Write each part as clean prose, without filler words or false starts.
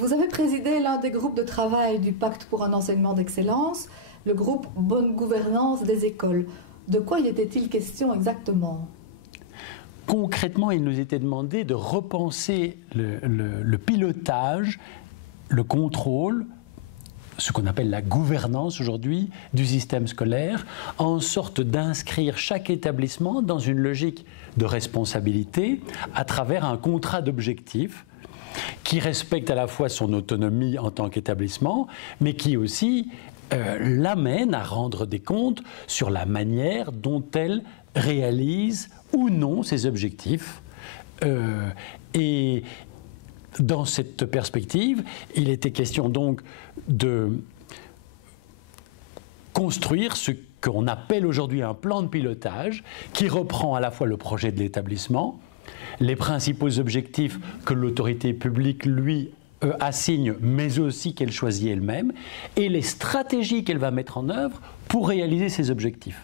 Vous avez présidé l'un des groupes de travail du Pacte pour un enseignement d'excellence, le groupe Bonne Gouvernance des écoles. De quoi y était-il question exactement? Concrètement, il nous était demandé de repenser le pilotage, le contrôle, ce qu'on appelle la gouvernance aujourd'hui du système scolaire, en sorte d'inscrire chaque établissement dans une logique de responsabilité à travers un contrat d'objectifs qui respecte à la fois son autonomie en tant qu'établissement, mais qui aussi l'amène à rendre des comptes sur la manière dont elle réalise ou non ses objectifs. Et dans cette perspective, il était question donc de construire ce qu'on appelle aujourd'hui un plan de pilotage qui reprend à la fois le projet de l'établissement, les principaux objectifs que l'autorité publique lui assigne, mais aussi qu'elle choisit elle-même, et les stratégies qu'elle va mettre en œuvre pour réaliser ces objectifs.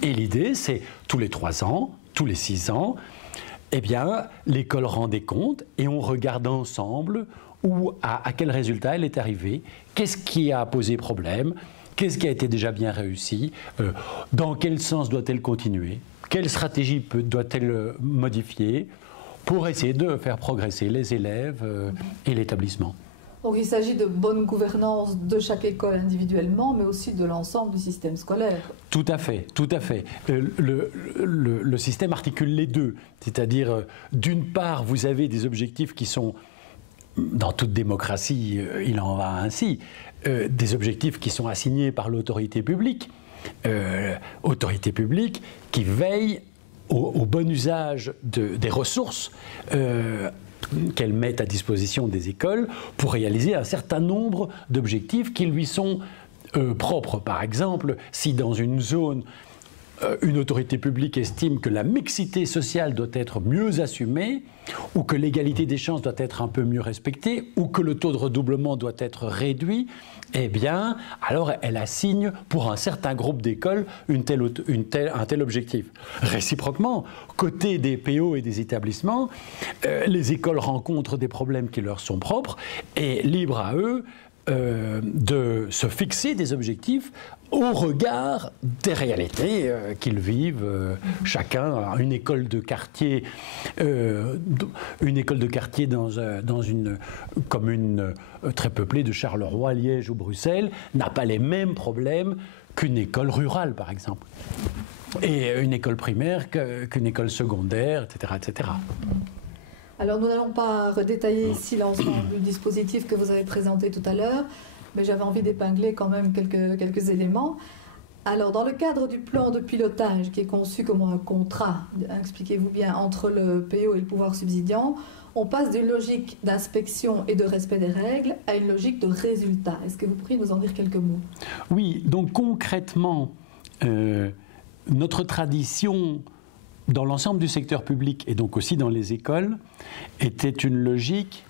Et l'idée, c'est tous les 3 ans, tous les 6 ans, eh bien, l'école rend des comptes et on regarde ensemble à quel résultat elle est arrivée, qu'est-ce qui a posé problème, qu'est-ce qui a été déjà bien réussi, dans quel sens doit-elle continuer, quelle stratégie doit-elle modifier pour essayer de faire progresser les élèves et l'établissement. Donc il s'agit de bonne gouvernance de chaque école individuellement, mais aussi de l'ensemble du système scolaire. Tout à fait, tout à fait. Le système articule les deux. C'est-à-dire, d'une part, vous avez des objectifs qui sont, dans toute démocratie, il en va ainsi, des objectifs qui sont assignés par l'autorité publique. Autorité publique qui veille au bon usage des ressources qu'elle met à disposition des écoles pour réaliser un certain nombre d'objectifs qui lui sont propres. Par exemple, si dans une zone, une autorité publique estime que la mixité sociale doit être mieux assumée, ou que l'égalité des chances doit être un peu mieux respectée, ou que le taux de redoublement doit être réduit, eh bien, alors elle assigne pour un certain groupe d'écoles un tel objectif. Réciproquement, côté des PO et des établissements, les écoles rencontrent des problèmes qui leur sont propres et libre à eux de se fixer des objectifs au regard des réalités qu'ils vivent chacun. Une école de quartier dans une commune très peuplée de Charleroi, Liège ou Bruxelles n'a pas les mêmes problèmes qu'une école rurale, par exemple. Et une école primaire qu'une école secondaire, etc., etc. Alors nous n'allons pas redétailler ici l'ensemble du dispositif que vous avez présenté tout à l'heure, mais j'avais envie d'épingler quand même quelques éléments. Alors dans le cadre du plan de pilotage qui est conçu comme un contrat, expliquez-vous bien, entre le PO et le pouvoir subsidiant, on passe d'une logique d'inspection et de respect des règles à une logique de résultat. Est-ce que vous pourriez nous en dire quelques mots? Oui, donc concrètement, notre tradition dans l'ensemble du secteur public et donc aussi dans les écoles, était une logique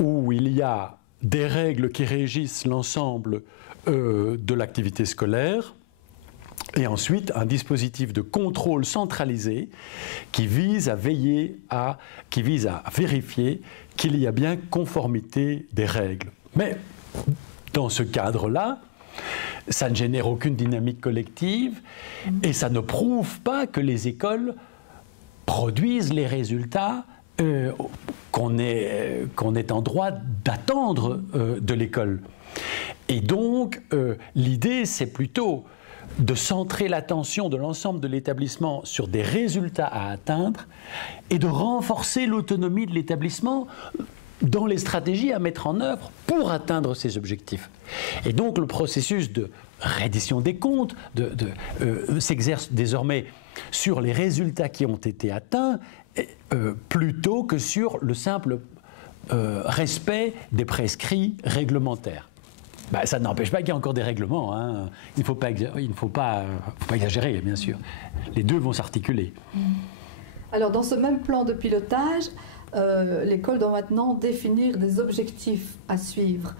où il y a des règles qui régissent l'ensemble de l'activité scolaire et ensuite un dispositif de contrôle centralisé qui vise à vérifier qu'il y a bien conformité des règles. Mais dans ce cadre-là, ça ne génère aucune dynamique collective et ça ne prouve pas que les écoles produisent les résultats qu'on est en droit d'attendre de l'école. Et donc, l'idée, c'est plutôt de centrer l'attention de l'ensemble de l'établissement sur des résultats à atteindre et de renforcer l'autonomie de l'établissement dans les stratégies à mettre en œuvre pour atteindre ces objectifs. Et donc le processus de reddition des comptes s'exerce désormais sur les résultats qui ont été atteints plutôt que sur le simple respect des prescrits réglementaires. Ben, ça n'empêche pas qu'il y ait encore des règlements, hein. Il ne faut pas exagérer, bien sûr. Les deux vont s'articuler. Alors dans ce même plan de pilotage, l'école doit maintenant définir des objectifs à suivre.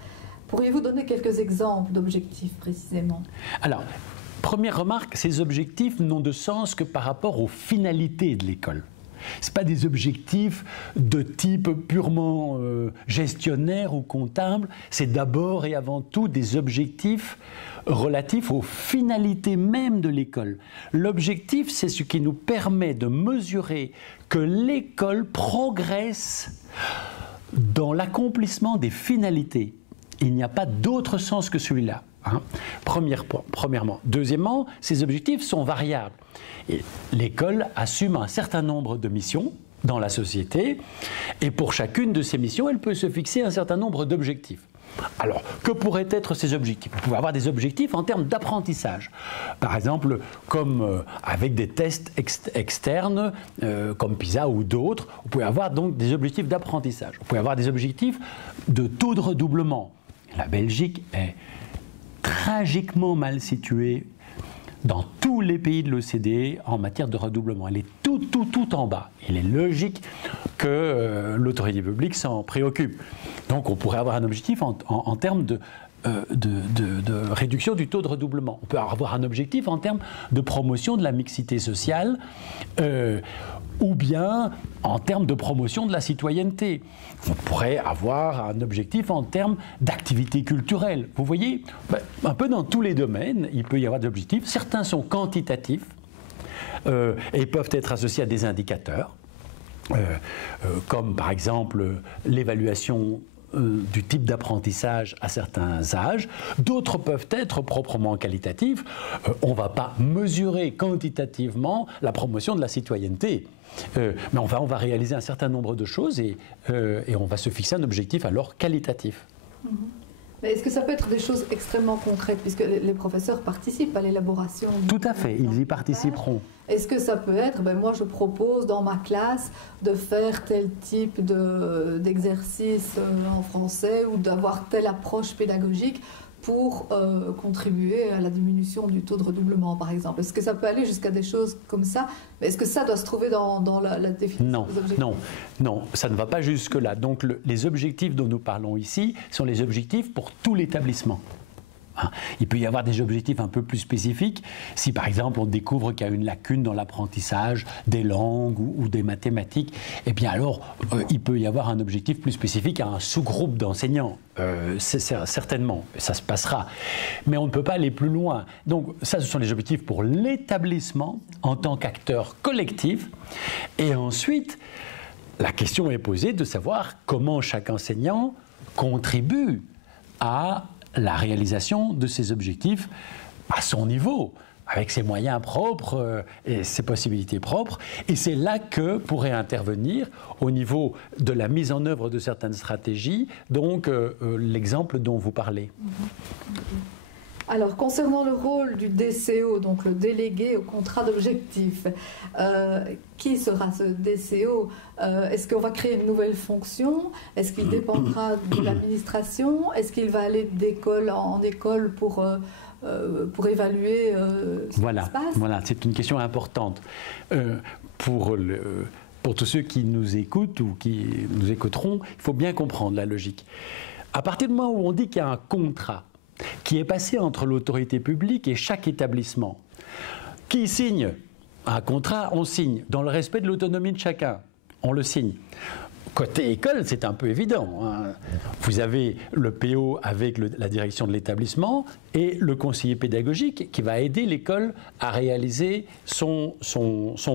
Pourriez-vous donner quelques exemples d'objectifs précisément? Alors, première remarque, ces objectifs n'ont de sens que par rapport aux finalités de l'école. Ce pas des objectifs de type purement gestionnaire ou comptable, c'est d'abord et avant tout des objectifs relatifs aux finalités même de l'école. L'objectif, c'est ce qui nous permet de mesurer que l'école progresse dans l'accomplissement des finalités. Il n'y a pas d'autre sens que celui-là. Hein. Premièrement. Deuxièmement, ces objectifs sont variables. L'école assume un certain nombre de missions dans la société, et pour chacune de ces missions, elle peut se fixer un certain nombre d'objectifs. Alors, que pourraient être ces objectifs? Vous pouvez avoir des objectifs en termes d'apprentissage. Par exemple, comme avec des tests externes, comme PISA ou d'autres, vous pouvez avoir donc des objectifs d'apprentissage. Vous pouvez avoir des objectifs de taux de redoublement. La Belgique est tragiquement mal située dans tous les pays de l'OCDE en matière de redoublement. Elle est tout en bas. Il est logique que l'autorité publique s'en préoccupe. Donc on pourrait avoir un objectif en termes de réduction du taux de redoublement. On peut avoir un objectif en termes de promotion de la mixité sociale ou bien en termes de promotion de la citoyenneté. On pourrait avoir un objectif en termes d'activité culturelle. Vous voyez, un peu dans tous les domaines, il peut y avoir des objectifs. Certains sont quantitatifs et peuvent être associés à des indicateurs, comme par exemple l'évaluation du type d'apprentissage à certains âges. D'autres peuvent être proprement qualitatifs. On ne va pas mesurer quantitativement la promotion de la citoyenneté. Mais on va réaliser un certain nombre de choses et on va se fixer un objectif alors qualitatif. Mais est-ce que ça peut être des choses extrêmement concrètes, puisque les professeurs participent à l'élaboration? Tout à fait, ils y participeront. Est-ce que ça peut être, moi je propose dans ma classe de faire tel type d'exercice en français ou d'avoir telle approche pédagogique pour contribuer à la diminution du taux de redoublement, par exemple? Est-ce que ça peut aller jusqu'à des choses comme ça? Mais est-ce que ça doit se trouver dans la définition des objectifs? Non, ça ne va pas jusque-là. Donc les objectifs dont nous parlons ici sont les objectifs pour tout l'établissement. Il peut y avoir des objectifs un peu plus spécifiques. Si par exemple on découvre qu'il y a une lacune dans l'apprentissage des langues ou des mathématiques, eh bien alors il peut y avoir un objectif plus spécifique à un sous-groupe d'enseignants. Certainement, ça se passera. Mais on ne peut pas aller plus loin. Donc ça, ce sont les objectifs pour l'établissement en tant qu'acteur collectif. Et ensuite, la question est posée de savoir comment chaque enseignant contribue à la réalisation de ces objectifs à son niveau, avec ses moyens propres et ses possibilités propres. Et c'est là que pourrait intervenir, au niveau de la mise en œuvre de certaines stratégies, donc l'exemple dont vous parlez. Alors, concernant le rôle du DCO, donc le délégué au contrat d'objectifs, qui sera ce DCO? Est-ce qu'on va créer une nouvelle fonction? Est-ce qu'il dépendra de l'administration? Est-ce qu'il va aller d'école en école pour évaluer ce qui se passe? Voilà, c'est une question importante. Pour tous ceux qui nous écoutent ou qui nous écouteront, il faut bien comprendre la logique. À partir du moment où on dit qu'il y a un contrat qui est passé entre l'autorité publique et chaque établissement, qui signe un contrat, on signe, dans le respect de l'autonomie de chacun, on le signe. Côté école, c'est un peu évident. Vous avez le PO avec la direction de l'établissement et le conseiller pédagogique qui va aider l'école à réaliser son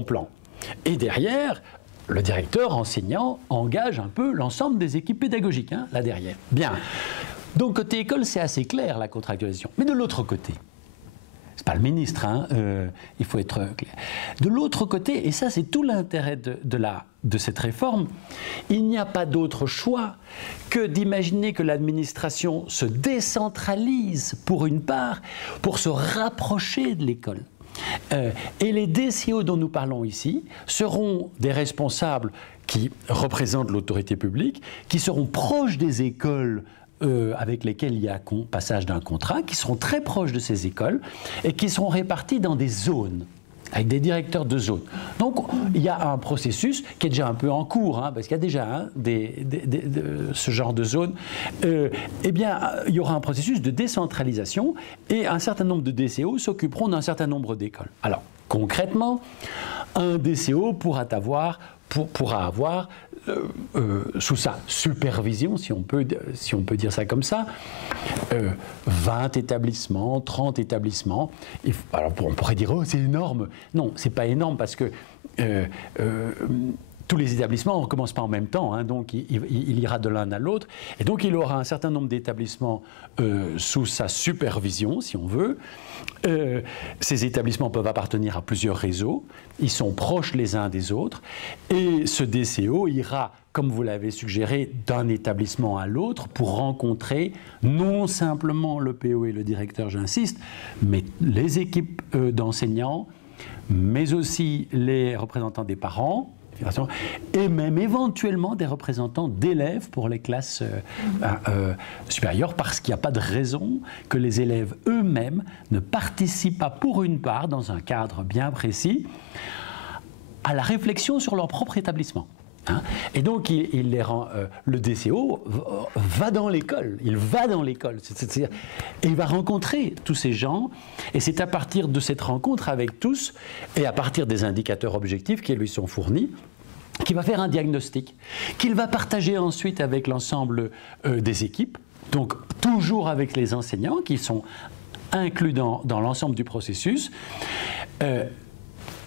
plan. Et derrière, le directeur enseignant engage un peu l'ensemble des équipes pédagogiques, là derrière. Bien. Donc côté école, c'est assez clair la contractualisation. Mais de l'autre côté, c'est pas le ministre, il faut être clair. De l'autre côté, et ça c'est tout l'intérêt de cette réforme, il n'y a pas d'autre choix que d'imaginer que l'administration se décentralise pour une part, pour se rapprocher de l'école. Et les DCO dont nous parlons ici seront des responsables qui représentent l'autorité publique, qui seront proches des écoles avec lesquels il y a passage d'un contrat, qui seront très proches de ces écoles et qui seront répartis dans des zones, avec des directeurs de zone. Donc il y a un processus qui est déjà un peu en cours, parce qu'il y a déjà ce genre de zone. Eh bien, il y aura un processus de décentralisation et un certain nombre de DCO s'occuperont d'un certain nombre d'écoles. Alors, concrètement, un DCO pourra avoir sous sa supervision, si on peut dire ça comme ça, 20 établissements, 30 établissements. Alors on pourrait dire, oh c'est énorme. Non, c'est pas énorme parce que tous les établissements ne commencent pas en même temps, hein, donc il ira de l'un à l'autre. Et donc il aura un certain nombre d'établissements sous sa supervision, si on veut. Ces établissements peuvent appartenir à plusieurs réseaux, ils sont proches les uns des autres, et ce DCO ira, comme vous l'avez suggéré, d'un établissement à l'autre pour rencontrer non simplement le PO et le directeur, j'insiste, mais les équipes d'enseignants, mais aussi les représentants des parents, et même éventuellement des représentants d'élèves pour les classes supérieures, parce qu'il n'y a pas de raison que les élèves eux-mêmes ne participent pas pour une part, dans un cadre bien précis, à la réflexion sur leur propre établissement. Hein. Et donc, il les rend, le DCO va dans l'école, et il va rencontrer tous ces gens, et c'est à partir de cette rencontre avec tous, et à partir des indicateurs objectifs qui lui sont fournis, qu'il va faire un diagnostic, qu'il va partager ensuite avec l'ensemble des équipes, donc toujours avec les enseignants qui sont inclus dans l'ensemble du processus,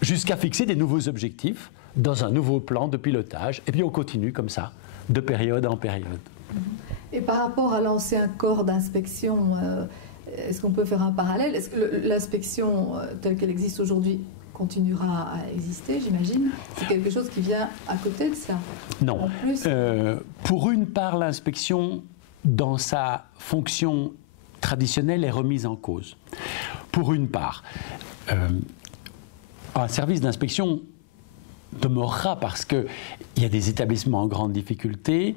jusqu'à fixer des nouveaux objectifs dans un nouveau plan de pilotage, et puis on continue comme ça, de période en période. Et par rapport à l'ancien corps d'inspection, est-ce qu'on peut faire un parallèle? Est-ce que l'inspection telle qu'elle existe aujourd'hui continuera à exister, j'imagine? C'est quelque chose qui vient à côté de ça? Non. En plus, pour une part, l'inspection, dans sa fonction traditionnelle, est remise en cause. Pour une part, un service d'inspection demeurera parce qu'il y a des établissements en grande difficulté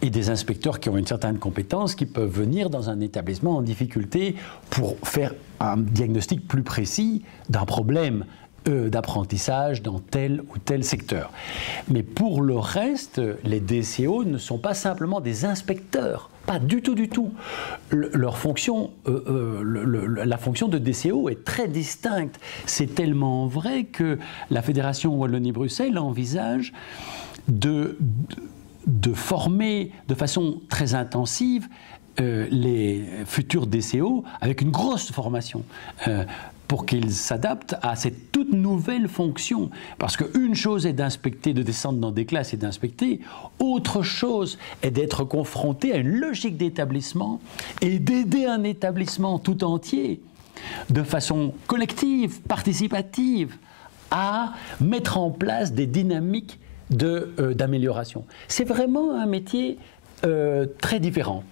et des inspecteurs qui ont une certaine compétence qui peuvent venir dans un établissement en difficulté pour faire un diagnostic plus précis d'un problème d'apprentissage dans tel ou tel secteur. Mais pour le reste, les DCO ne sont pas simplement des inspecteurs. Pas du tout, du tout. Leur fonction, la fonction de DCO est très distincte. C'est tellement vrai que la Fédération Wallonie-Bruxelles envisage de former de façon très intensive les futurs DCO avec une grosse formation. Pour qu'ils s'adaptent à cette toute nouvelle fonction. Parce qu'une chose est d'inspecter, de descendre dans des classes et d'inspecter, autre chose est d'être confronté à une logique d'établissement et d'aider un établissement tout entier, de façon collective, participative, à mettre en place des dynamiques d'amélioration. C'est vraiment un métier très différent.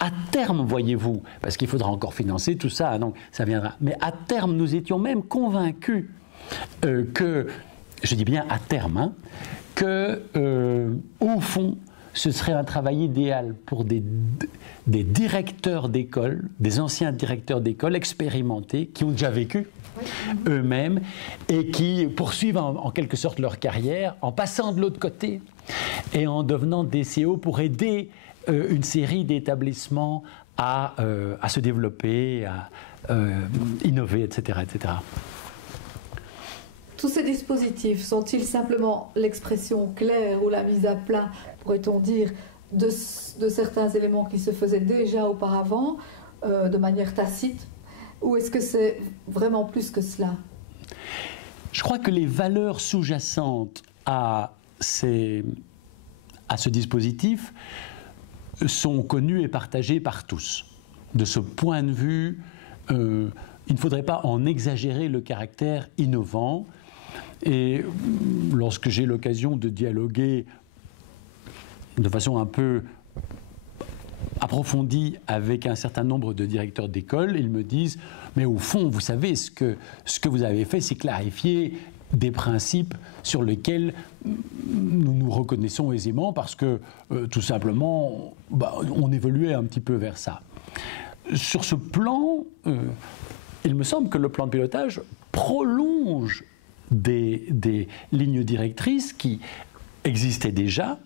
À terme, voyez-vous, parce qu'il faudra encore financer tout ça, donc ça viendra, mais à terme, nous étions même convaincus que, je dis bien à terme, hein, que, au fond, ce serait un travail idéal pour des directeurs d'école, des anciens directeurs d'école expérimentés, qui ont déjà vécu eux-mêmes et qui poursuivent en quelque sorte leur carrière en passant de l'autre côté et en devenant DCO pour aider une série d'établissements à se développer, à innover, etc., etc. Tous ces dispositifs sont-ils simplement l'expression claire ou la mise à plat, pourrait-on dire, de certains éléments qui se faisaient déjà auparavant, de manière tacite, ou est-ce que c'est vraiment plus que cela? Je crois que les valeurs sous-jacentes à ce dispositif sont connues et partagées par tous. De ce point de vue, il ne faudrait pas en exagérer le caractère innovant. Et lorsque j'ai l'occasion de dialoguer de façon un peu approfondie avec un certain nombre de directeurs d'école, ils me disent « mais au fond, vous savez, ce que vous avez fait, c'est clarifier des principes sur lesquels nous nous reconnaissons aisément parce que, tout simplement, on évoluait un petit peu vers ça. » Sur ce plan, il me semble que le plan de pilotage prolonge des lignes directrices qui existaient déjà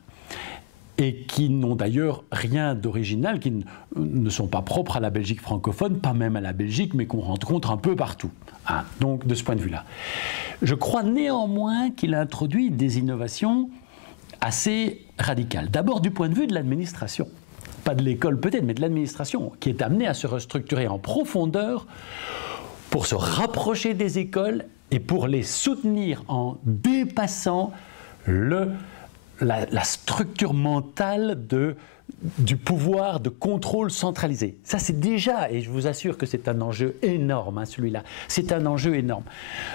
et qui n'ont d'ailleurs rien d'original, qui ne sont pas propres à la Belgique francophone, pas même à la Belgique, mais qu'on rencontre un peu partout. Hein, donc, de ce point de vue-là. Je crois néanmoins qu'il introduit des innovations assez radicales. D'abord, du point de vue de l'administration. Pas de l'école peut-être, mais de l'administration, qui est amenée à se restructurer en profondeur pour se rapprocher des écoles et pour les soutenir en dépassant la structure mentale du pouvoir de contrôle centralisé. Ça, c'est déjà, et je vous assure que c'est un enjeu énorme, hein, celui-là. C'est un enjeu énorme.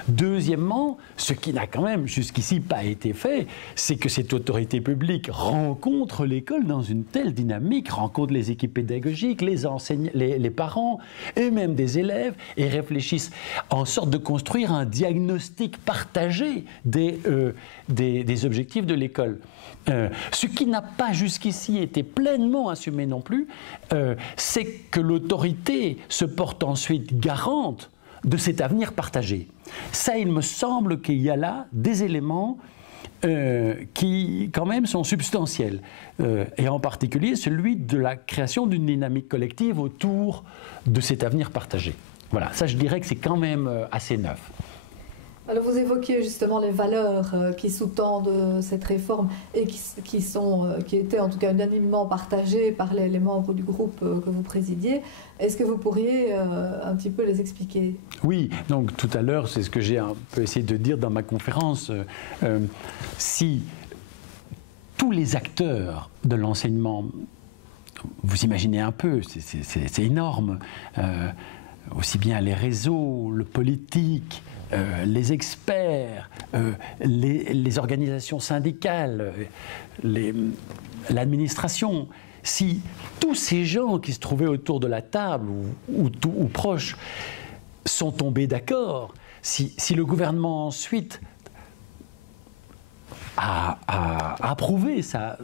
Deuxièmement, ce qui n'a quand même jusqu'ici pas été fait, c'est que cette autorité publique rencontre l'école dans une telle dynamique, rencontre les équipes pédagogiques, les enseignants, les parents et même des élèves, et réfléchissent en sorte de construire un diagnostic partagé des objectifs de l'école. Ce qui n'a pas jusqu'ici été pleinement assumé non plus, c'est que l'autorité se porte ensuite garante de cet avenir partagé. Ça, il me semble qu'il y a là des éléments qui, quand même, sont substantiels. Et en particulier, celui de la création d'une dynamique collective autour de cet avenir partagé. Voilà, ça, je dirais que c'est quand même assez neuf. Alors vous évoquiez justement les valeurs qui sous-tendent cette réforme et qui étaient en tout cas unanimement partagées par les membres du groupe que vous présidiez. Est-ce que vous pourriez un petit peu les expliquer? Oui, donc tout à l'heure, c'est ce que j'ai un peu essayé de dire dans ma conférence. Si tous les acteurs de l'enseignement, vous imaginez un peu, c'est énorme, aussi bien les réseaux, le politique, les experts, les organisations syndicales, l'administration, si tous ces gens qui se trouvaient autour de la table ou proches sont tombés d'accord, si le gouvernement ensuite a approuvé ça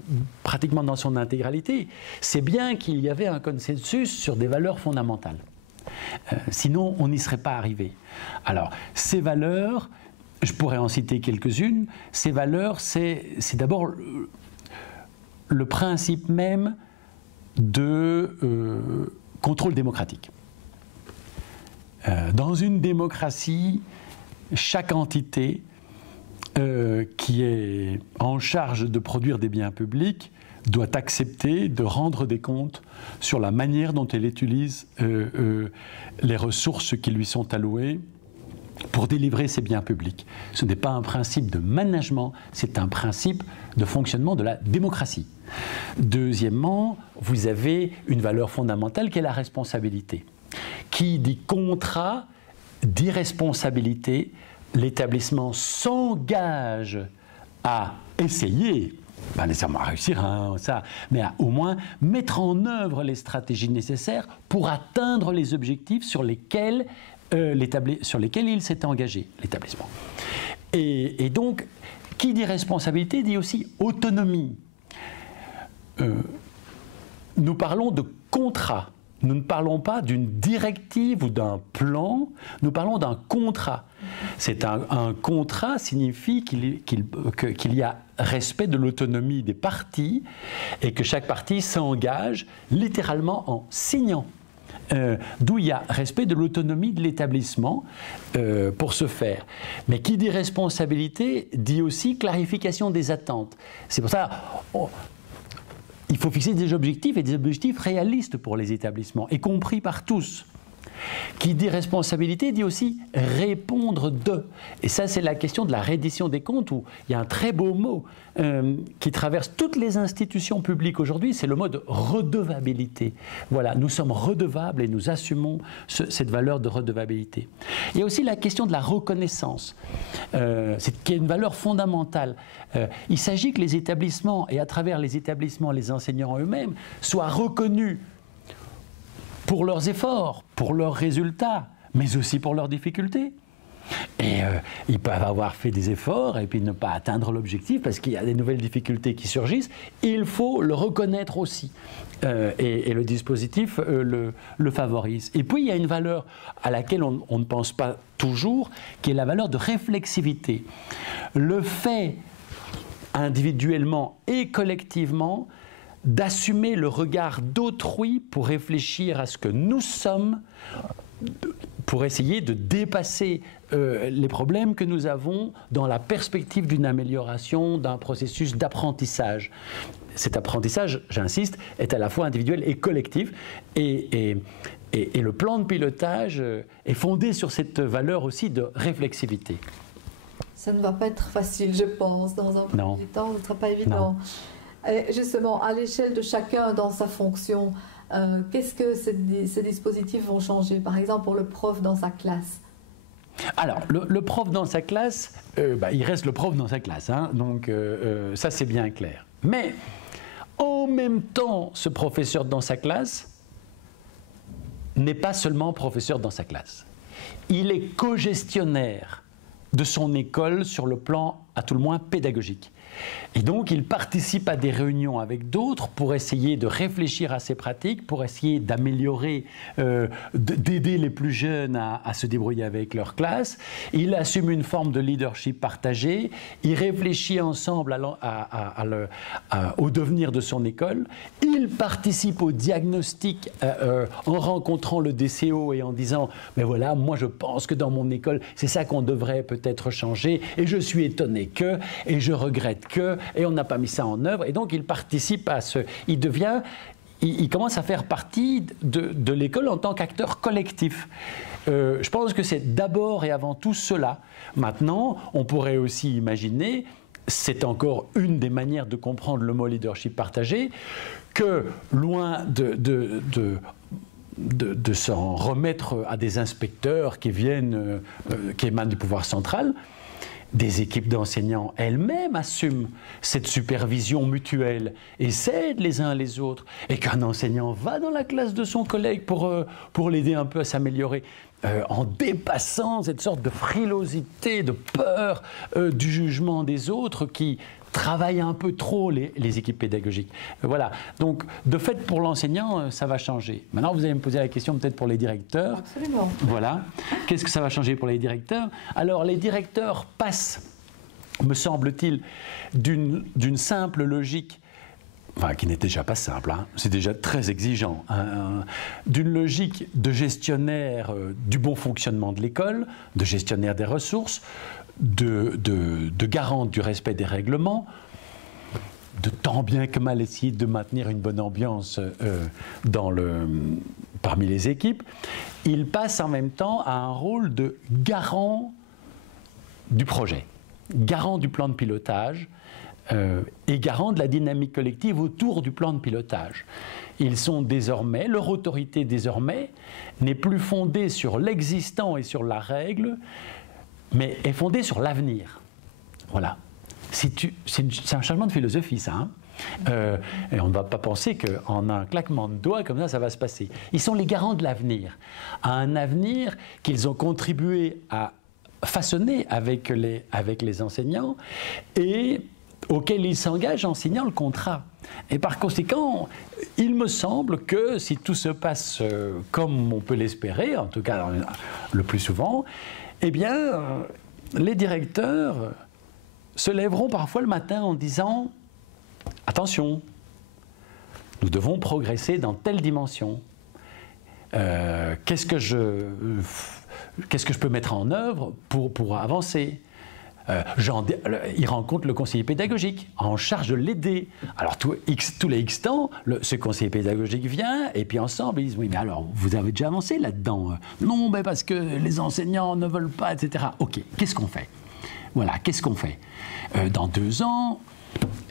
pratiquement dans son intégralité, c'est bien qu'il y avait un consensus sur des valeurs fondamentales. Sinon, on n'y serait pas arrivé. Alors, ces valeurs, je pourrais en citer quelques-unes. Ces valeurs, c'est d'abord le principe même de contrôle démocratique. Dans une démocratie, chaque entité qui est en charge de produire des biens publics doit accepter de rendre des comptes sur la manière dont elle utilise les ressources qui lui sont allouées pour délivrer ces biens publics. Ce n'est pas un principe de management, c'est un principe de fonctionnement de la démocratie. Deuxièmement, vous avez une valeur fondamentale qui est la responsabilité. Qui dit contrat, dit responsabilité, l'établissement s'engage à essayer, pas nécessairement à réussir, hein, ça, mais à au moins mettre en œuvre les stratégies nécessaires pour atteindre les objectifs sur lesquels il s'est engagé, l'établissement. Et donc, qui dit responsabilité dit aussi autonomie. Nous parlons de contrat. Nous ne parlons pas d'une directive ou d'un plan, nous parlons d'un contrat. Un contrat signifie qu'il y a respect de l'autonomie des parties et que chaque partie s'engage littéralement en signant. D'où il y a respect de l'autonomie de l'établissement pour ce faire. Mais qui dit responsabilité dit aussi clarification des attentes. C'est pour ça... il faut fixer des objectifs et des objectifs réalistes pour les établissements, et compris par tous. Qui dit responsabilité dit aussi répondre de. Et ça, c'est la question de la reddition des comptes, où il y a un très beau mot qui traverse toutes les institutions publiques aujourd'hui, c'est le mot de redevabilité. Voilà, nous sommes redevables et nous assumons cette valeur de redevabilité. Il y a aussi la question de la reconnaissance, qui est une valeur fondamentale. Il s'agit que les établissements, et à travers les établissements, les enseignants eux-mêmes, soient reconnus pour leurs efforts, pour leurs résultats, mais aussi pour leurs difficultés. Et ils peuvent avoir fait des efforts et puis ne pas atteindre l'objectif parce qu'il y a des nouvelles difficultés qui surgissent. Il faut le reconnaître aussi. Et le dispositif le favorise. Et puis il y a une valeur à laquelle on ne pense pas toujours, qui est la valeur de réflexivité. Le fait, individuellement et collectivement, d'assumer le regard d'autrui pour réfléchir à ce que nous sommes, pour essayer de dépasser les problèmes que nous avons dans la perspective d'une amélioration, d'un processus d'apprentissage. Cet apprentissage, j'insiste, est à la fois individuel et collectif, et le plan de pilotage est fondé sur cette valeur aussi de réflexivité. Ça ne va pas être facile, je pense, dans un premier temps, ce ne sera pas évident. Et justement, à l'échelle de chacun dans sa fonction, qu'est-ce que ces dispositifs vont changer? Par exemple, pour le prof dans sa classe. Alors, le prof dans sa classe, il reste le prof dans sa classe, hein, donc ça c'est bien clair. Mais en même temps, ce professeur dans sa classe n'est pas seulement professeur dans sa classe. Il est co-gestionnaire de son école sur le plan, à tout le moins, pédagogique. Et donc, il participe à des réunions avec d'autres pour essayer de réfléchir à ces pratiques, pour essayer d'améliorer, d'aider les plus jeunes à se débrouiller avec leur classe. Il assume une forme de leadership partagé. Il réfléchit ensemble au devenir de son école. Il participe au diagnostic en rencontrant le DCO et en disant « Mais voilà, moi je pense que dans mon école, c'est ça qu'on devrait peut-être changer et je suis étonné que, et je regrette que, et on n'a pas mis ça en œuvre. » Et donc il participe à ce... Il commence à faire partie de l'école en tant qu'acteur collectif. Je pense que c'est d'abord et avant tout cela. Maintenant, on pourrait aussi imaginer, c'est encore une des manières de comprendre le mot leadership partagé, que loin de s'en remettre à des inspecteurs qui émanent du pouvoir central, des équipes d'enseignants elles-mêmes assument cette supervision mutuelle et s'aident les uns les autres, et qu'un enseignant va dans la classe de son collègue pour l'aider un peu à s'améliorer, en dépassant cette sorte de frilosité, de peur du jugement des autres qui travaillent un peu trop les équipes pédagogiques. Voilà. Donc, de fait, pour l'enseignant, ça va changer. Maintenant, vous allez me poser la question peut-être pour les directeurs. Absolument. Voilà. Qu'est-ce que ça va changer pour les directeurs? Alors, les directeurs passent, me semble-t-il, d'une simple logique, enfin, qui n'est déjà pas simple, hein, c'est déjà très exigeant, d'une logique de gestionnaire du bon fonctionnement de l'école, de gestionnaire des ressources, de garante du respect des règlements, de tant bien que mal essayer de maintenir une bonne ambiance parmi les équipes. Il passe en même temps à un rôle de garant du projet, garant du plan de pilotage, et garant de la dynamique collective autour du plan de pilotage. Ils sont désormais, leur autorité désormais n'est plus fondée sur l'existant et sur la règle, mais est fondée sur l'avenir. Voilà. C'est un changement de philosophie, ça. Hein, et on ne va pas penser qu'en un claquement de doigts, comme ça va se passer. Ils sont les garants de l'avenir. Un avenir qu'ils ont contribué à façonner avec les enseignants et auquel ils s'engagent en signant le contrat. Et par conséquent, il me semble que si tout se passe comme on peut l'espérer, en tout cas le plus souvent, eh bien, les directeurs se lèveront parfois le matin en disant « Attention, nous devons progresser dans telle dimension. Qu'est-ce que je peux mettre en œuvre pour avancer ?» Il rencontre le conseiller pédagogique en charge de l'aider. Alors tous les X temps, ce conseiller pédagogique vient et puis ensemble ils disent oui mais alors vous avez déjà avancé là-dedans? Non mais parce que les enseignants ne veulent pas, etc. Ok, qu'est-ce qu'on fait? Voilà, qu'est-ce qu'on fait? Dans 2 ans,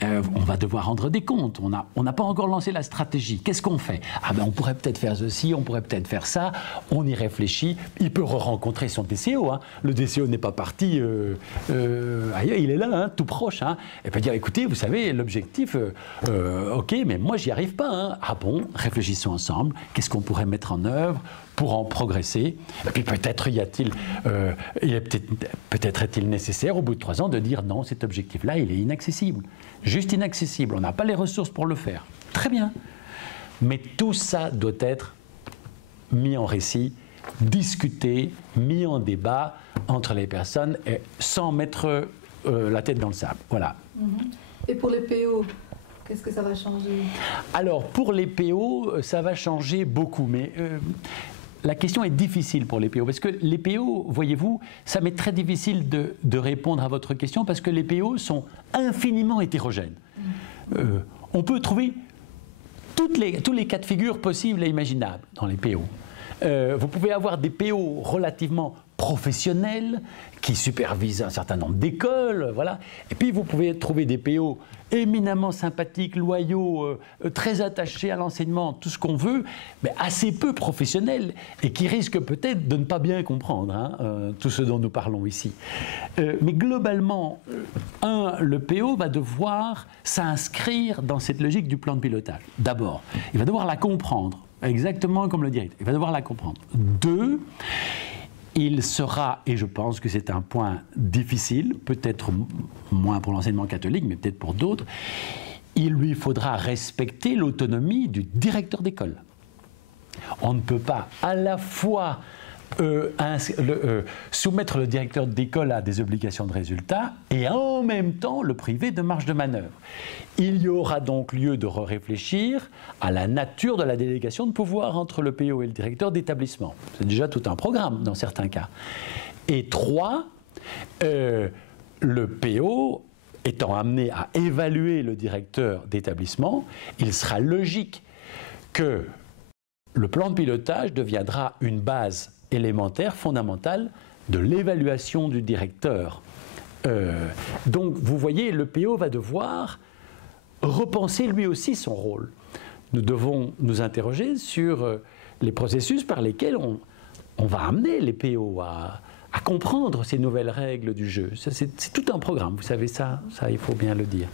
on va devoir rendre des comptes. On n'a pas encore lancé la stratégie. Qu'est-ce qu'on fait? Ah ben on pourrait peut-être faire ceci, on pourrait peut-être faire ça. On y réfléchit. Il peut rencontrer son DCO. Hein. Le DCO n'est pas parti ailleurs, il est là, hein, tout proche. Hein. Et peut dire écoutez, vous savez, l'objectif, ok, mais moi j'y arrive pas. Hein. Ah bon, réfléchissons ensemble. Qu'est-ce qu'on pourrait mettre en œuvre pour en progresser? Et puis peut-être peut-être est-il nécessaire au bout de 3 ans de dire non, cet objectif-là, il est inaccessible. Juste inaccessible, on n'a pas les ressources pour le faire. Très bien. Mais tout ça doit être mis en récit, discuté, mis en débat entre les personnes et sans mettre la tête dans le sable. Voilà. Et pour les PO, Qu'est-ce que ça va changer? Alors, pour les PO, ça va changer beaucoup, mais la question est difficile pour les PO, parce que les PO, voyez-vous, ça m'est très difficile de répondre à votre question, parce que les PO sont infiniment hétérogènes. On peut trouver tous les cas de figure possibles et imaginables dans les PO. Vous pouvez avoir des PO relativement professionnels qui supervisent un certain nombre d'écoles, voilà. Et puis vous pouvez trouver des PO éminemment sympathiques, loyaux, très attachés à l'enseignement, tout ce qu'on veut, mais assez peu professionnels et qui risquent peut-être de ne pas bien comprendre tout ce dont nous parlons ici. Mais globalement, le PO va devoir s'inscrire dans cette logique du plan de pilotage. D'abord, il va devoir la comprendre, exactement comme le directeur. Il va devoir la comprendre. 2, il sera, et je pense que c'est un point difficile, peut-être moins pour l'enseignement catholique, mais peut-être pour d'autres, il lui faudra respecter l'autonomie du directeur d'école. On ne peut pas à la fois soumettre le directeur d'école à des obligations de résultat et en même temps le priver de marge de manœuvre. Il y aura donc lieu de réfléchir à la nature de la délégation de pouvoir entre le PO et le directeur d'établissement. C'est déjà tout un programme dans certains cas. Et 3, le PO étant amené à évaluer le directeur d'établissement, il sera logique que le plan de pilotage deviendra une base élémentaire, fondamentale, de l'évaluation du directeur. Donc, vous voyez, le PO va devoir repenser lui aussi son rôle. Nous devons nous interroger sur les processus par lesquels on va amener les PO à comprendre ces nouvelles règles du jeu. C'est tout un programme, vous savez, ça il faut bien le dire.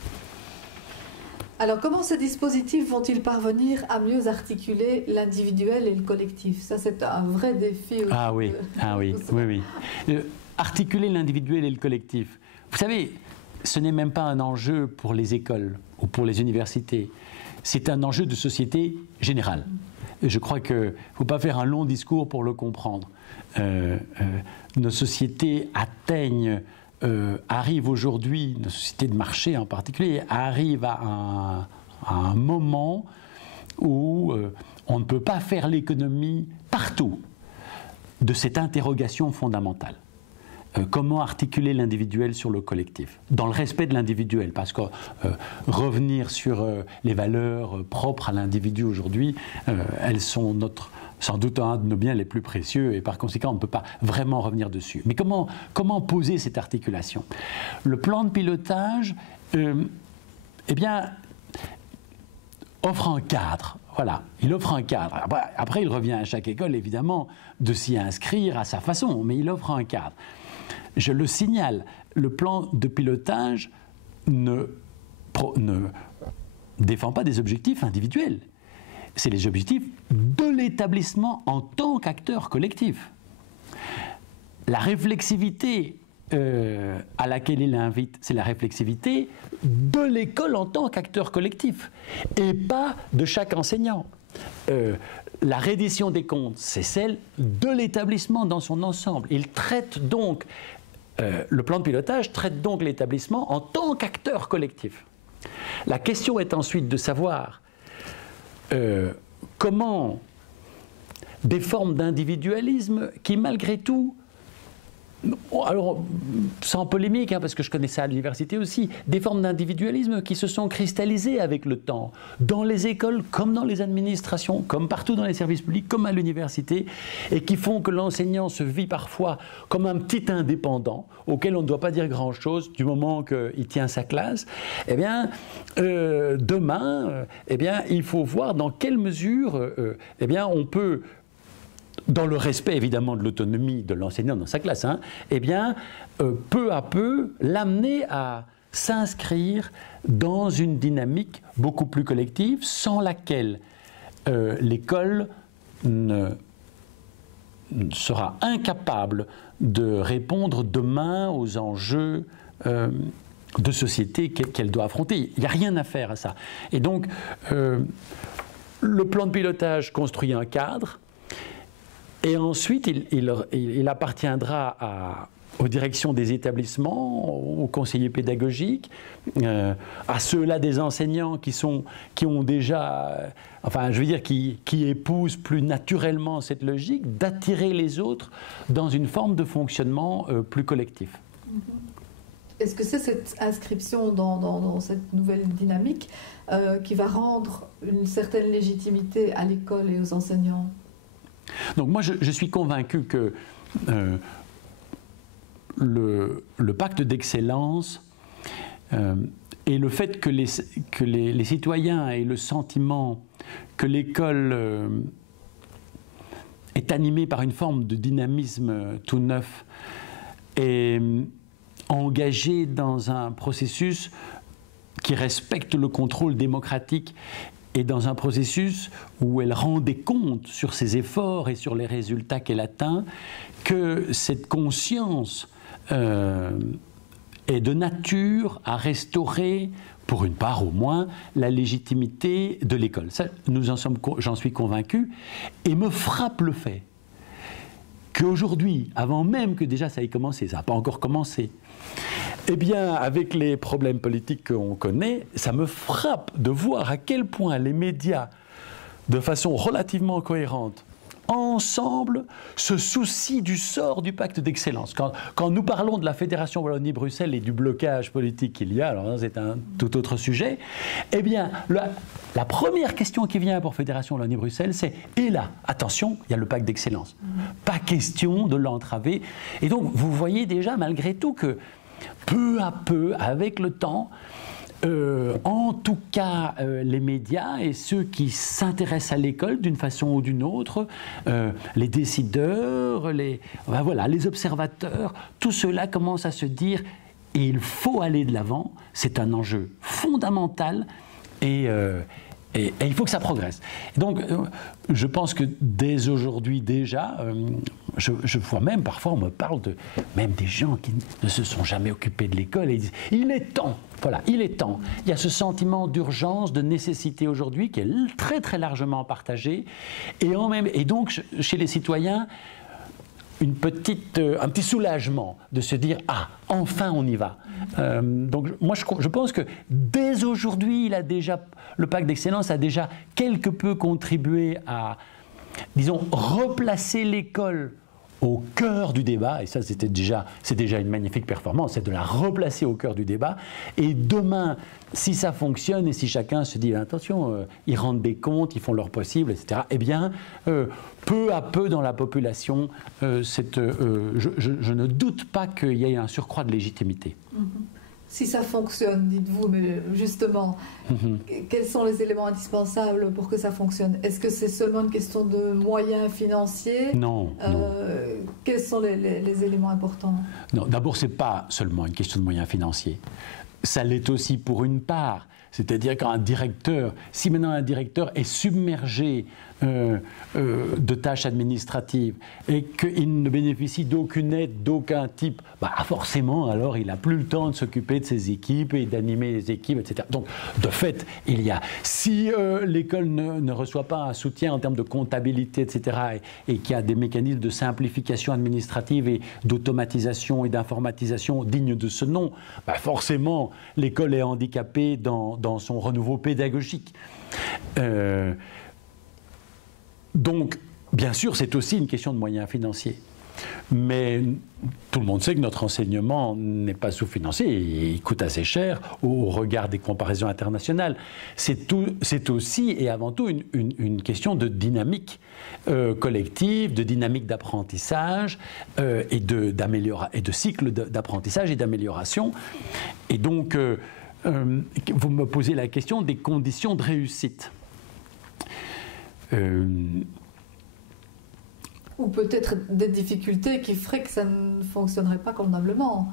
Alors, comment ces dispositifs vont-ils parvenir à mieux articuler l'individuel et le collectif? Ça, c'est un vrai défi aussi. Oui. Articuler l'individuel et le collectif. Vous savez, ce n'est même pas un enjeu pour les écoles ou pour les universités. C'est un enjeu de société générale. Je crois qu'il ne faut pas faire un long discours pour le comprendre. Nos sociétés arrivent aujourd'hui, nos sociétés de marché en particulier, arrivent à un moment où on ne peut pas faire l'économie partout de cette interrogation fondamentale. Comment articuler l'individuel sur le collectif, dans le respect de l'individuel, parce que revenir sur les valeurs propres à l'individu aujourd'hui, elles sont sans doute un de nos biens les plus précieux et par conséquent on ne peut pas vraiment revenir dessus. Mais comment poser cette articulation? Le plan de pilotage offre un cadre. Voilà, il offre un cadre. Après, il revient à chaque école, évidemment, de s'y inscrire à sa façon, mais il offre un cadre. Je le signale, le plan de pilotage ne défend pas des objectifs individuels. C'est les objectifs de l'établissement en tant qu'acteur collectif. La réflexivité à laquelle il invite, c'est la réflexivité de l'école en tant qu'acteur collectif, et pas de chaque enseignant. La reddition des comptes, c'est celle de l'établissement dans son ensemble. Il traite donc, le plan de pilotage traite donc l'établissement en tant qu'acteur collectif. La question est ensuite de savoir comment des formes d'individualisme qui, malgré tout, alors sans polémique, parce que je connais ça à l'université aussi, des formes d'individualisme qui se sont cristallisées avec le temps, dans les écoles comme dans les administrations, comme partout dans les services publics, comme à l'université, et qui font que l'enseignant se vit parfois comme un petit indépendant auquel on ne doit pas dire grand-chose du moment qu'il tient sa classe. Eh bien, demain, il faut voir dans quelle mesure on peut, dans le respect évidemment de l'autonomie de l'enseignant dans sa classe, peu à peu l'amener à s'inscrire dans une dynamique beaucoup plus collective, sans laquelle l'école sera incapable de répondre demain aux enjeux de société qu'elle doit affronter. Il n'y a rien à faire à ça. Et donc, le plan de pilotage construit un cadre. Et ensuite, il appartiendra aux directions des établissements, aux conseillers pédagogiques, à ceux-là des enseignants qui ont déjà, enfin je veux dire, qui épousent plus naturellement cette logique d'attirer les autres dans une forme de fonctionnement plus collectif. Est-ce que c'est cette inscription dans cette nouvelle dynamique qui va rendre une certaine légitimité à l'école et aux enseignants? Donc moi je suis convaincu que le pacte d'excellence et le fait que les citoyens aient le sentiment que l'école est animée par une forme de dynamisme tout neuf et engagée dans un processus qui respecte le contrôle démocratique et dans un processus où elle rend des comptes sur ses efforts et sur les résultats qu'elle atteint, que cette conscience est de nature à restaurer, pour une part au moins, la légitimité de l'école. Ça, j'en suis convaincu, et me frappe le fait qu'aujourd'hui, avant même que déjà ça ait commencé, ça n'a pas encore commencé, eh bien, avec les problèmes politiques qu'on connaît, ça me frappe de voir à quel point les médias, de façon relativement cohérente, ensemble, se soucient du sort du pacte d'excellence. Quand nous parlons de la Fédération Wallonie-Bruxelles et du blocage politique qu'il y a, alors c'est un tout autre sujet, eh bien, la première question qui vient pour Fédération Wallonie-Bruxelles, c'est « Et là, attention, il y a le pacte d'excellence. » Pas question de l'entraver. Et donc, vous voyez déjà, malgré tout, que peu à peu, avec le temps, en tout cas les médias et ceux qui s'intéressent à l'école d'une façon ou d'une autre, les décideurs, les observateurs, tout cela commence à se dire il faut aller de l'avant, c'est un enjeu fondamental et il faut que ça progresse. Donc, je pense que dès aujourd'hui déjà, je vois même, parfois on me parle même des gens qui ne se sont jamais occupés de l'école et ils disent « il est temps ». Voilà, il est temps. Il y a ce sentiment d'urgence, de nécessité aujourd'hui qui est très très largement partagé et donc chez les citoyens, un petit soulagement de se dire « ah, enfin on y va ». Donc moi je pense que dès aujourd'hui, le pacte d'excellence a déjà quelque peu contribué à, disons, replacer l'école au cœur du débat, et ça c'est déjà une magnifique performance, c'est de la replacer au cœur du débat, et demain, si ça fonctionne, et si chacun se dit, attention, ils rendent des comptes, ils font leur possible, etc., eh bien, peu à peu dans la population, je ne doute pas qu'il y ait un surcroît de légitimité. Si ça fonctionne, dites-vous, mais justement, quels sont les éléments indispensables pour que ça fonctionne? Est-ce que c'est seulement une question de moyens financiers? Non. Quels sont les éléments importants? Non, d'abord, ce n'est pas seulement une question de moyens financiers. Ça l'est aussi pour une part. C'est-à-dire si maintenant un directeur est submergé de tâches administratives et qu'il ne bénéficie d'aucune aide, d'aucun type, forcément, alors il n'a plus le temps de s'occuper de ses équipes et d'animer les équipes, etc. Donc, de fait, si l'école ne reçoit pas un soutien en termes de comptabilité, etc., et qu'il y a des mécanismes de simplification administrative et d'automatisation et d'informatisation dignes de ce nom, forcément, l'école est handicapée dans son renouveau pédagogique. Donc, bien sûr, c'est aussi une question de moyens financiers. Mais tout le monde sait que notre enseignement n'est pas sous-financé, il coûte assez cher au regard des comparaisons internationales. C'est aussi et avant tout une question de dynamique collective, de dynamique d'apprentissage et de cycle d'apprentissage et d'amélioration. Et donc, vous me posez la question des conditions de réussite. Ou peut-être des difficultés qui feraient que ça ne fonctionnerait pas convenablement.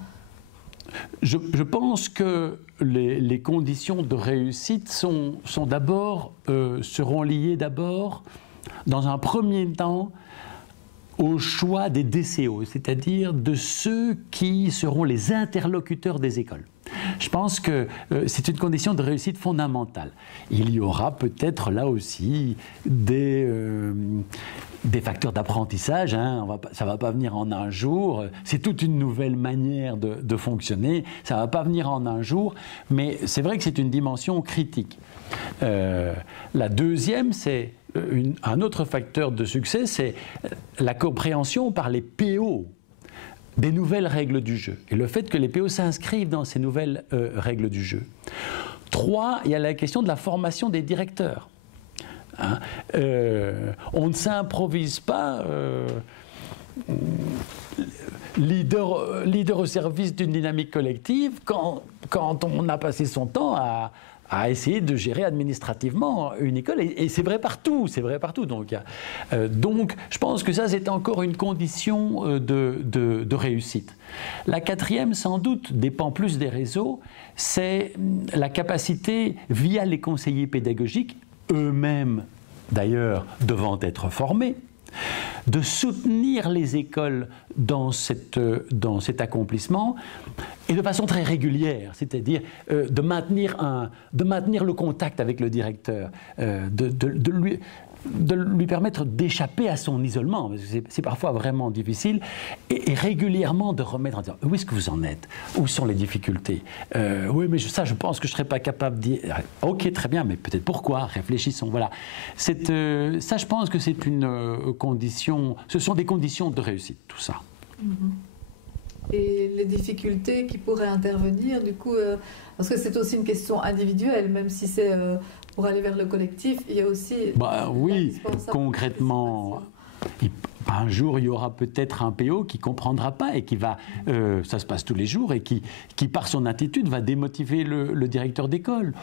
Je pense que les conditions de réussite seront liées d'abord, dans un premier temps, au choix des DCO, c'est-à-dire de ceux qui seront les interlocuteurs des écoles. Je pense que c'est une condition de réussite fondamentale. Il y aura peut-être là aussi des des facteurs d'apprentissage, hein, ça ne va pas venir en un jour, c'est toute une nouvelle manière de fonctionner, ça ne va pas venir en un jour, mais c'est vrai que c'est une dimension critique. La deuxième, c'est un autre facteur de succès, c'est la compréhension par les PO des nouvelles règles du jeu, et le fait que les PO s'inscrivent dans ces nouvelles règles du jeu. 3, il y a la question de la formation des directeurs. Hein, on ne s'improvise pas leader au service d'une dynamique collective quand on a passé son temps à essayer de gérer administrativement une école, et c'est vrai partout, Donc, je pense que ça, c'est encore une condition de réussite. La quatrième, sans doute, dépend plus des réseaux, c'est la capacité, via les conseillers pédagogiques, eux-mêmes d'ailleurs devant être formés, de soutenir les écoles dans cet accomplissement, et de façon très régulière, c'est-à-dire de maintenir le contact avec le directeur, de lui permettre d'échapper à son isolement, parce que c'est parfois vraiment difficile, et régulièrement de remettre en disant où est-ce que vous en êtes, où sont les difficultés, oui mais ça je pense que je ne serais pas capable d'y... Ok, très bien, mais peut-être pourquoi, réfléchissons, voilà. Ça je pense que c'est une condition, ce sont des conditions de réussite, tout ça. Et les difficultés qui pourraient intervenir, du coup, parce que c'est aussi une question individuelle, même si c'est pour aller vers le collectif, il y a aussi... oui, concrètement, un jour, il y aura peut-être un PO qui ne comprendra pas et qui va, ça se passe tous les jours, et qui par son attitude, va démotiver le directeur d'école.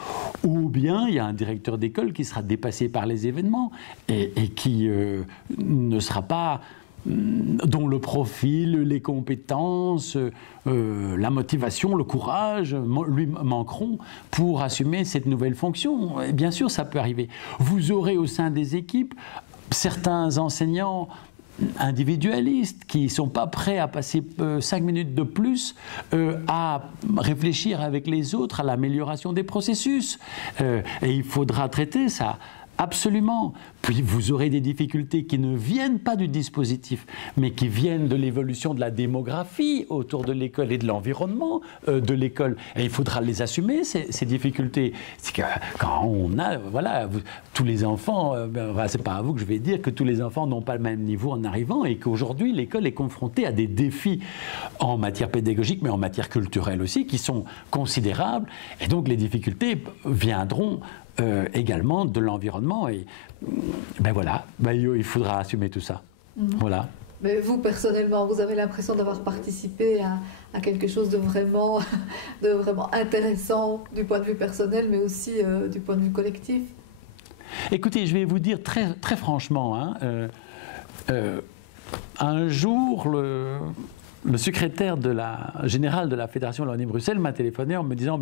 Ou bien, il y a un directeur d'école qui sera dépassé par les événements et qui ne sera pas... dont le profil, les compétences, la motivation, le courage lui manqueront pour assumer cette nouvelle fonction. Et bien sûr, ça peut arriver. Vous aurez au sein des équipes certains enseignants individualistes qui ne sont pas prêts à passer 5 minutes de plus à réfléchir avec les autres à l'amélioration des processus. Et il faudra traiter ça. Absolument. Puis vous aurez des difficultés qui ne viennent pas du dispositif, mais qui viennent de l'évolution de la démographie autour de l'école et de l'environnement de l'école. Et il faudra les assumer, ces difficultés. C'est que quand on a, voilà, tous les enfants, c'est pas à vous que je vais dire que tous les enfants n'ont pas le même niveau en arrivant, et qu'aujourd'hui l'école est confrontée à des défis en matière pédagogique, mais en matière culturelle aussi, qui sont considérables. Et donc les difficultés viendront également de l'environnement, et il faudra assumer tout ça. Voilà. Mais vous, personnellement, vous avez l'impression d'avoir participé à quelque chose de vraiment intéressant du point de vue personnel, mais aussi du point de vue collectif? Écoutez, je vais vous dire très, très franchement, un jour, le secrétaire général de la Fédération Wallonie-Bruxelles m'a téléphoné en me disant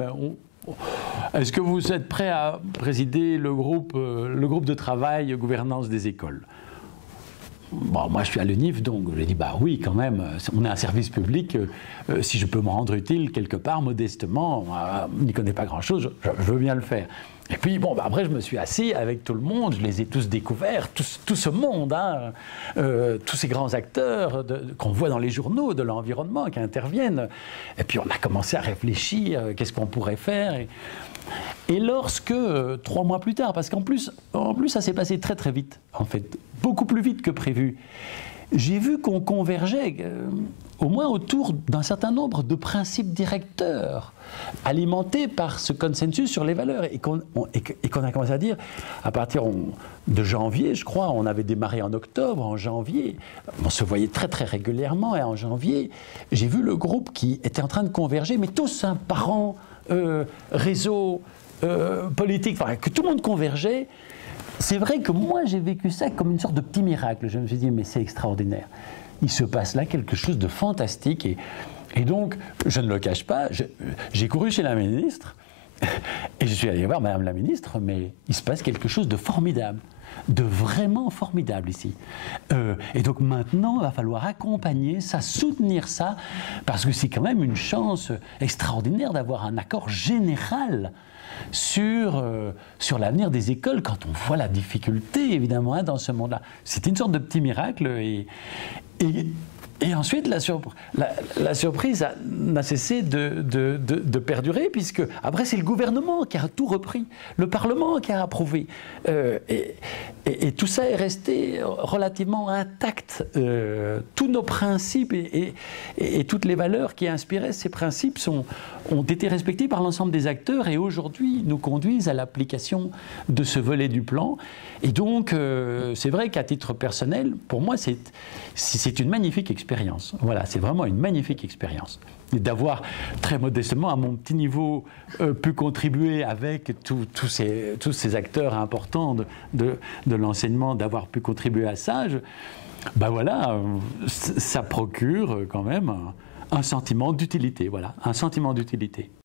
est-ce que vous êtes prêt à présider le groupe de travail gouvernance des écoles? Bon, moi je suis à l'UNIF, donc j'ai dit oui quand même, on est un service public, si je peux me rendre utile quelque part modestement, on n'y connaît pas grand-chose, je veux bien le faire. Et puis après je me suis assis avec tout le monde, je les ai tous découverts, tout ce monde, tous ces grands acteurs qu'on voit dans les journaux de l'environnement qui interviennent. Et puis on a commencé à réfléchir, qu'est-ce qu'on pourrait faire. Et lorsque, 3 mois plus tard, parce qu'en plus ça s'est passé très très vite, en fait, beaucoup plus vite que prévu, j'ai vu qu'on convergeait au moins autour d'un certain nombre de principes directeurs alimentés par ce consensus sur les valeurs, et qu'on a commencé à dire, à partir de janvier, je crois, on avait démarré en octobre, en janvier, on se voyait très très régulièrement, et en janvier, j'ai vu le groupe qui était en train de converger, mais tous parents, réseaux, politiques, que tout le monde convergeait. C'est vrai que moi j'ai vécu ça comme une sorte de petit miracle. Je me suis dit mais c'est extraordinaire. Il se passe là quelque chose de fantastique, et donc je ne le cache pas, j'ai couru chez la ministre Et je suis allé voir Madame la Ministre, mais il se passe quelque chose de formidable, de vraiment formidable ici. Et donc maintenant, il va falloir accompagner ça, soutenir ça, parce que c'est quand même une chance extraordinaire d'avoir un accord général sur l'avenir des écoles, quand on voit la difficulté, évidemment, hein, dans ce monde-là. C'est une sorte de petit miracle. Et ensuite, la surprise n'a cessé de perdurer, puisque après, c'est le gouvernement qui a tout repris, le Parlement qui a approuvé. Et tout ça est resté relativement intact. Tous nos principes et toutes les valeurs qui inspiraient ces principes ont été respectés par l'ensemble des acteurs et aujourd'hui nous conduisent à l'application de ce volet du plan. Et donc, c'est vrai qu'à titre personnel, pour moi, c'est une magnifique expérience. Voilà, c'est vraiment une magnifique expérience. Et d'avoir, très modestement, à mon petit niveau, pu contribuer avec tous ces acteurs importants de l'enseignement, d'avoir pu contribuer à ça, ben voilà, ça procure quand même un sentiment d'utilité, voilà, un sentiment d'utilité.